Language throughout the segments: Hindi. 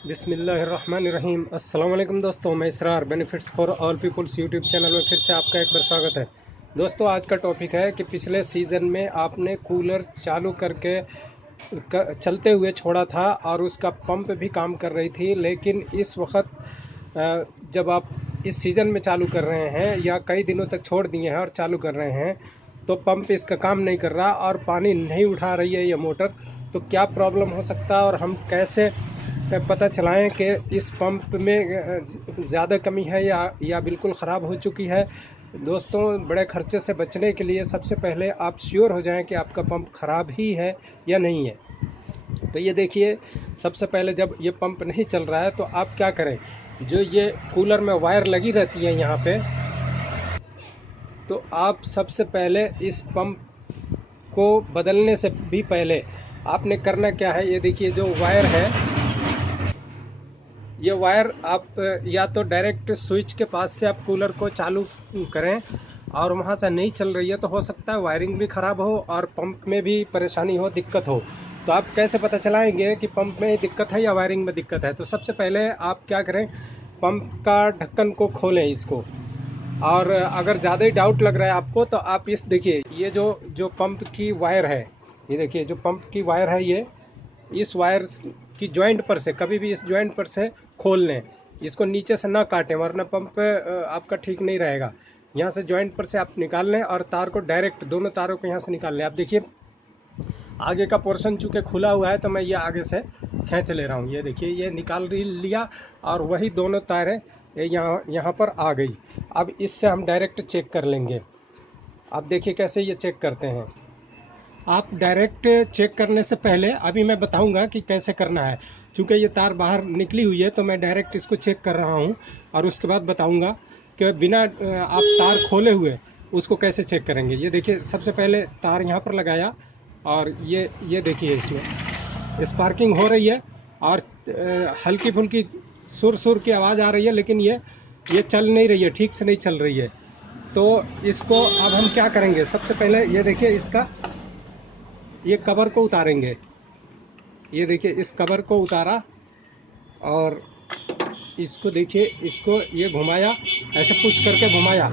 बिस्मिल्लाहिर्रहमानिर्रहीम। अस्सलाम वालेकुम दोस्तों, मैं Israr benefits for all peoples YouTube channel में फिर से आपका एक बार स्वागत है। दोस्तों, आज का टॉपिक है कि पिछले सीज़न में आपने कूलर चालू करके चलते हुए छोड़ा था और उसका पंप भी काम कर रही थी, लेकिन इस वक्त जब आप इस सीज़न में चालू कर रहे हैं या कई दिनों तक छोड़ दिए हैं और चालू कर रहे हैं तो पंप इसका काम नहीं कर रहा और पानी नहीं उठा रही है ये मोटर। तो क्या प्रॉब्लम हो सकता है और हम कैसे पता चलाएं कि इस पंप में ज़्यादा कमी है या बिल्कुल ख़राब हो चुकी है। दोस्तों, बड़े खर्चे से बचने के लिए सबसे पहले आप श्योर हो जाएं कि आपका पंप ख़राब ही है या नहीं है। तो ये देखिए, सबसे पहले जब ये पंप नहीं चल रहा है तो आप क्या करें, जो ये कूलर में वायर लगी रहती है यहाँ पे, तो आप सबसे पहले इस पंप को बदलने से भी पहले आपने करना क्या है, ये देखिए जो वायर है, ये वायर आप या तो डायरेक्ट स्विच के पास से आप कूलर को चालू करें और वहाँ से नहीं चल रही है तो हो सकता है वायरिंग भी ख़राब हो और पंप में भी परेशानी हो, दिक्कत हो। तो आप कैसे पता चलाएंगे कि पंप में दिक्कत है या वायरिंग में दिक्कत है? तो सबसे पहले आप क्या करें, पंप का ढक्कन को खोलें इसको, और अगर ज़्यादा ही डाउट लग रहा है आपको तो आप इस देखिए, ये जो जो पंप की वायर है, ये देखिए जो पंप की वायर है, ये इस वायर की जॉइंट पर से कभी भी इस जॉइंट पर से खोल लें, इसको नीचे से ना काटें वरना पंप आपका ठीक नहीं रहेगा। यहाँ से जॉइंट पर से आप निकाल लें और तार को डायरेक्ट दोनों तारों को यहाँ से निकाल लें। आप देखिए आगे का पोर्शन चूँकि खुला हुआ है तो मैं ये आगे से खींच ले रहा हूँ, ये देखिए ये निकाल लिया और वही दोनों तारें यहाँ पर आ गई। अब इससे हम डायरेक्ट चेक कर लेंगे। अब देखिए कैसे ये चेक करते हैं। आप डायरेक्ट चेक करने से पहले अभी मैं बताऊंगा कि कैसे करना है, क्योंकि ये तार बाहर निकली हुई है तो मैं डायरेक्ट इसको चेक कर रहा हूं और उसके बाद बताऊंगा कि बिना आप तार खोले हुए उसको कैसे चेक करेंगे। ये देखिए सबसे पहले तार यहाँ पर लगाया और ये देखिए इसमें स्पार्किंग हो रही है और हल्की फुल्की सुर की आवाज़ आ रही है, लेकिन ये चल नहीं रही है, ठीक से नहीं चल रही है। तो इसको अब हम क्या करेंगे, सबसे पहले ये देखिए इसका ये कवर को उतारेंगे। ये देखिए इस कवर को उतारा और इसको देखिए, इसको ये घुमाया, ऐसे पुश करके घुमाया।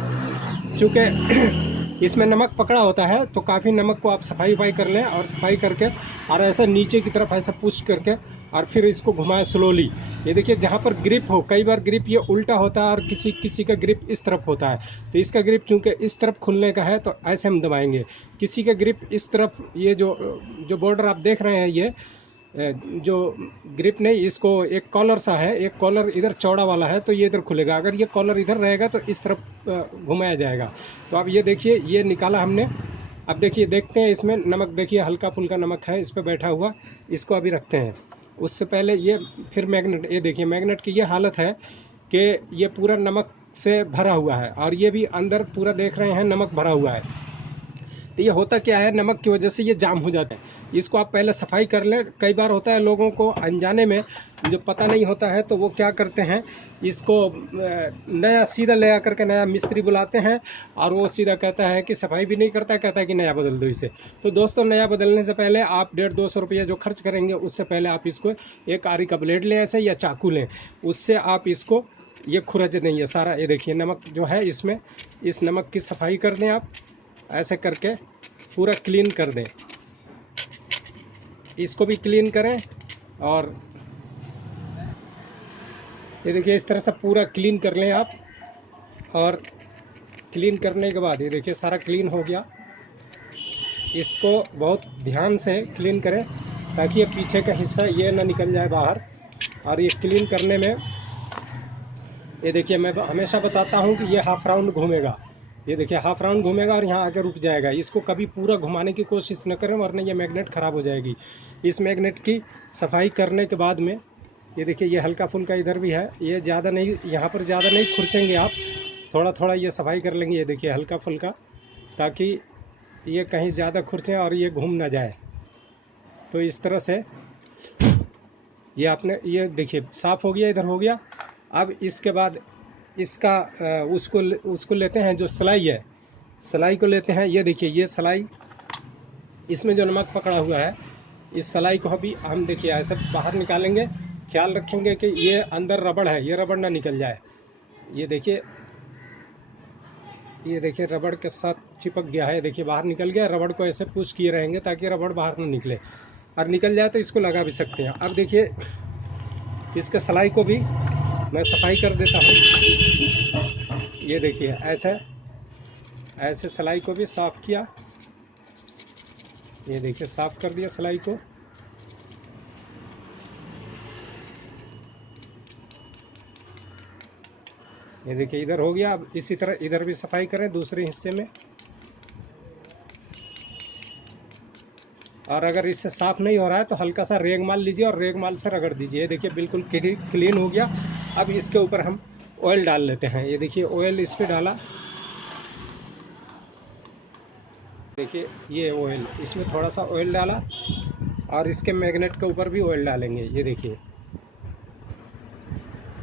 चूँकि इसमें नमक पकड़ा होता है तो काफ़ी नमक को आप सफाई कर लें और सफाई करके और ऐसा नीचे की तरफ ऐसा पुश करके और फिर इसको घुमाएं स्लोली। ये देखिए जहाँ पर ग्रिप हो, कई बार ग्रिप ये उल्टा होता है और किसी का ग्रिप इस तरफ होता है, तो इसका ग्रिप चूँकि इस तरफ खुलने का है तो ऐसे हम दबाएंगे। किसी का ग्रिप इस तरफ, ये जो बॉर्डर आप देख रहे हैं, ये जो ग्रिप नहीं, इसको एक कॉलर सा है, एक कॉलर इधर चौड़ा वाला है तो ये इधर खुलेगा, अगर ये कॉलर इधर रहेगा तो इस तरफ घुमाया जाएगा। तो अब ये देखिए ये निकाला हमने। अब देखिए देखते हैं इसमें नमक, देखिए हल्का फुल्का नमक है इस पर बैठा हुआ, इसको अभी रखते हैं। उससे पहले ये फिर मैग्नेट, ये देखिए मैग्नेट की ये हालत है कि ये पूरा नमक से भरा हुआ है और ये भी अंदर पूरा देख रहे हैं नमक भरा हुआ है। तो ये होता क्या है, नमक की वजह से ये जाम हो जाता है। इसको आप पहले सफाई कर लें। कई बार होता है लोगों को अनजाने में जो पता नहीं होता है तो वो क्या करते हैं, इसको नया सीधा ले आकर के नया मिस्त्री बुलाते हैं और वो सीधा कहता है कि सफाई भी नहीं करता, कहता है कि नया बदल दो इसे। तो दोस्तों, नया बदलने से पहले आप 150-200 रुपये जो खर्च करेंगे उससे पहले आप इसको एक आरी का ब्लेड लें ऐसे या चाकू लें, उससे आप इसको ये खुरच दें ये सारा। ये देखिए नमक जो है इसमें, इस नमक की सफाई कर दें आप, ऐसे करके पूरा क्लीन कर दें। इसको भी क्लीन करें और ये देखिए इस तरह से पूरा क्लीन कर लें आप। और क्लीन करने के बाद ये देखिए सारा क्लीन हो गया। इसको बहुत ध्यान से क्लीन करें ताकि ये पीछे का हिस्सा ये ना निकल जाए बाहर। और ये क्लीन करने में ये देखिए मैं हमेशा बताता हूँ कि ये हाफ राउंड घूमेगा, ये देखिए हाफ राउंड घूमेगा और यहाँ आके रुक जाएगा। इसको कभी पूरा घुमाने की कोशिश न करें वरना ये मैग्नेट ख़राब हो जाएगी। इस मैग्नेट की सफाई करने के बाद में ये देखिए ये हल्का फुल्का इधर भी है, ये ज़्यादा नहीं, यहाँ पर ज़्यादा नहीं खुरचेंगे आप, थोड़ा थोड़ा ये सफाई कर लेंगे। ये देखिए हल्का फुल्का, ताकि ये कहीं ज़्यादा खुरचें और ये घूम ना जाए। तो इस तरह से ये आपने, ये देखिए साफ़ हो गया, इधर हो गया। अब इसके बाद इसका उसको लेते हैं, जो सिलाई है, सिलाई को लेते हैं। ये देखिए ये सिलाई, इसमें जो नमक पकड़ा हुआ है, इस सिलाई को अभी हम देखिए ऐसे बाहर निकालेंगे ख्याल रखेंगे कि ये अंदर रबड़ है, ये रबड़ ना निकल जाए। ये देखिए, ये देखिए रबड़ के साथ चिपक गया है, देखिए बाहर निकल गया। रबड़ को ऐसे पुश किए रहेंगे ताकि रबड़ बाहर ना निकले, और निकल जाए तो इसको लगा भी सकते हैं। अब देखिए इसके सिलाई को भी मैं सफाई कर देता हूँ। ये देखिए ऐसे ऐसे सिलाई को भी साफ़ किया। ये देखिए साफ़ कर दिया सिलाई को। ये देखिए इधर हो गया। अब इसी तरह इधर भी सफाई करें दूसरे हिस्से में। और अगर इससे साफ़ नहीं हो रहा है तो हल्का सा रेगमाल लीजिए और रेगमाल से रगड़ दीजिए। ये देखिए बिल्कुल क्लीन हो गया। अब इसके ऊपर हम ऑयल डाल लेते हैं। ये देखिए ऑयल इस पर डाला। देखिए ये ऑयल, इसमें थोड़ा सा ऑयल डाला और इसके मैग्नेट के ऊपर भी ऑयल डालेंगे। ये देखिए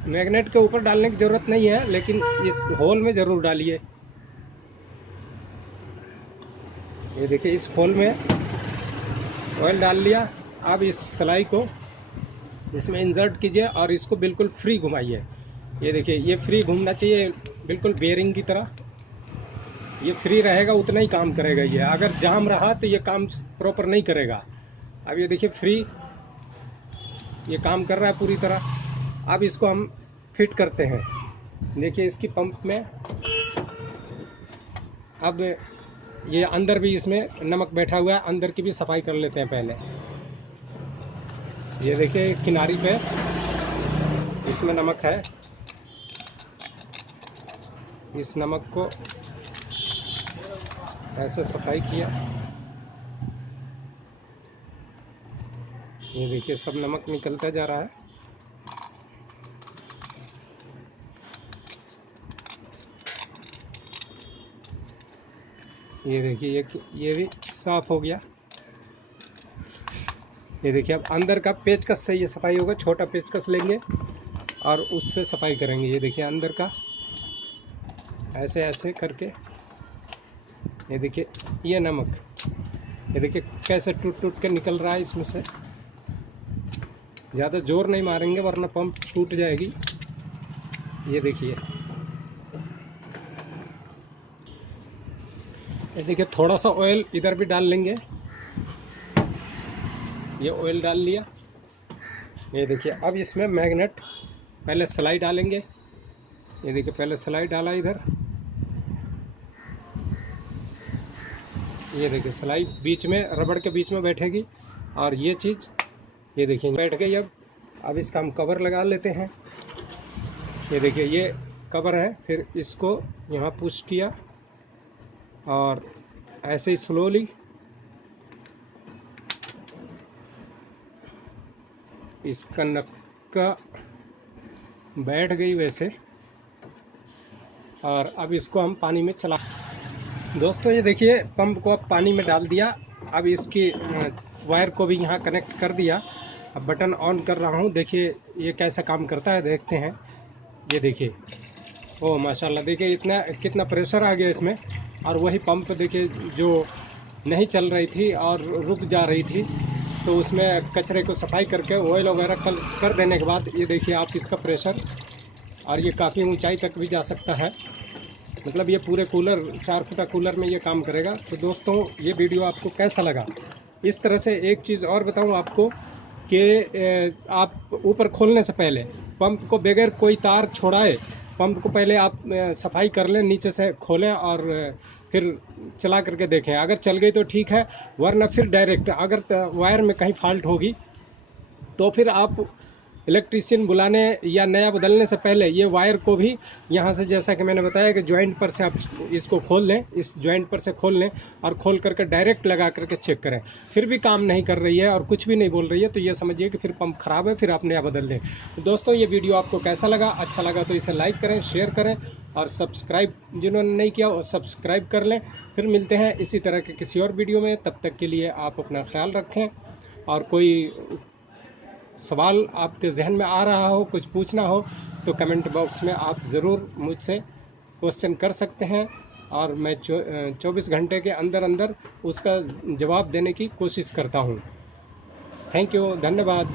मैग्नेट के ऊपर डालने की ज़रूरत नहीं है, लेकिन इस होल में ज़रूर डालिए। ये देखिए इस होल में ऑयल डाल लिया। अब इस सिलाई को इसमें इंसर्ट कीजिए और इसको बिल्कुल फ्री घुमाइए। ये देखिए ये फ्री घूमना चाहिए, बिल्कुल बेयरिंग की तरह। ये फ्री रहेगा उतना ही काम करेगा। ये अगर जाम रहा तो ये काम प्रॉपर नहीं करेगा। अब ये देखिए फ्री ये काम कर रहा है पूरी तरह। अब इसको हम फिट करते हैं। देखिए इसकी पंप में अब ये अंदर भी इसमें नमक बैठा हुआ है, अंदर की भी सफाई कर लेते हैं पहले। ये देखिए किनारी पे इसमें नमक है। इस नमक को ऐसे सफाई किया। ये देखिए सब नमक निकलता जा रहा है। ये देखिए ये भी साफ हो गया। ये देखिए अब अंदर का पेचकस से ये सफाई होगा। छोटा पेचकस लेंगे और उससे सफाई करेंगे। ये देखिए अंदर का ऐसे ऐसे करके। ये देखिए ये नमक, ये देखिए कैसे टूट टूट के निकल रहा है इसमें से। ज़्यादा जोर नहीं मारेंगे वरना पंप टूट जाएगी। ये देखिए, ये देखिए थोड़ा सा ऑयल इधर भी डाल लेंगे। ये ऑयल डाल लिया। ये देखिए अब इसमें मैग्नेट पहले सिलाई डालेंगे। ये देखिए पहले सिलाई डाला इधर। ये देखिए सिलाई बीच में रबड़ के बीच में बैठेगी और ये चीज़ ये देखिए बैठ गई। अब इसका हम कवर लगा लेते हैं। ये देखिए ये कवर है। फिर इसको यहाँ पुश किया और ऐसे ही स्लोली इसका नक्का बैठ गई वैसे। और अब इसको हम पानी में चला। दोस्तों ये देखिए पंप को अब पानी में डाल दिया। अब इसकी वायर को भी यहाँ कनेक्ट कर दिया। अब बटन ऑन कर रहा हूँ। देखिए ये कैसा काम करता है, देखते हैं। ये देखिए ओह माशाल्लाह, देखिए इतना कितना प्रेशर आ गया इसमें। और वही पंप देखिए जो नहीं चल रही थी और रुक जा रही थी, तो उसमें कचरे को सफाई करके ऑयल वगैरह कर देने के बाद ये देखिए आप इसका प्रेशर, और ये काफ़ी ऊंचाई तक भी जा सकता है। मतलब ये पूरे कूलर 4 फुटा कूलर में ये काम करेगा। तो दोस्तों ये वीडियो आपको कैसा लगा? इस तरह से एक चीज़ और बताऊं आपको कि आप ऊपर खोलने से पहले पंप को बगैर कोई तार छोड़ाए पंप को पहले आप सफाई कर लें, नीचे से खोलें और फिर चला करके देखें। अगर चल गई तो ठीक है, वरना फिर डायरेक्ट अगर वायर में कहीं फॉल्ट होगी तो फिर आप इलेक्ट्रीशियन बुलाने या नया बदलने से पहले ये वायर को भी यहाँ से, जैसा कि मैंने बताया कि जॉइंट पर से आप इसको खोल लें, इस जॉइंट पर से खोल लें और खोल करके डायरेक्ट लगा करके चेक करें। फिर भी काम नहीं कर रही है और कुछ भी नहीं बोल रही है तो ये समझिए कि फिर पंप ख़राब है, फिर आप नया बदल दें। तो दोस्तों ये वीडियो आपको कैसा लगा? अच्छा लगा तो इसे लाइक करें, शेयर करें और सब्सक्राइब जिन्होंने नहीं किया वो सब्सक्राइब कर लें। फिर मिलते हैं इसी तरह के किसी और वीडियो में। तब तक के लिए आप अपना ख्याल रखें। और कोई सवाल आपके जहन में आ रहा हो, कुछ पूछना हो, तो कमेंट बॉक्स में आप ज़रूर मुझसे क्वेश्चन कर सकते हैं और मैं 24 घंटे के अंदर अंदर उसका जवाब देने की कोशिश करता हूँ। थैंक यू, धन्यवाद।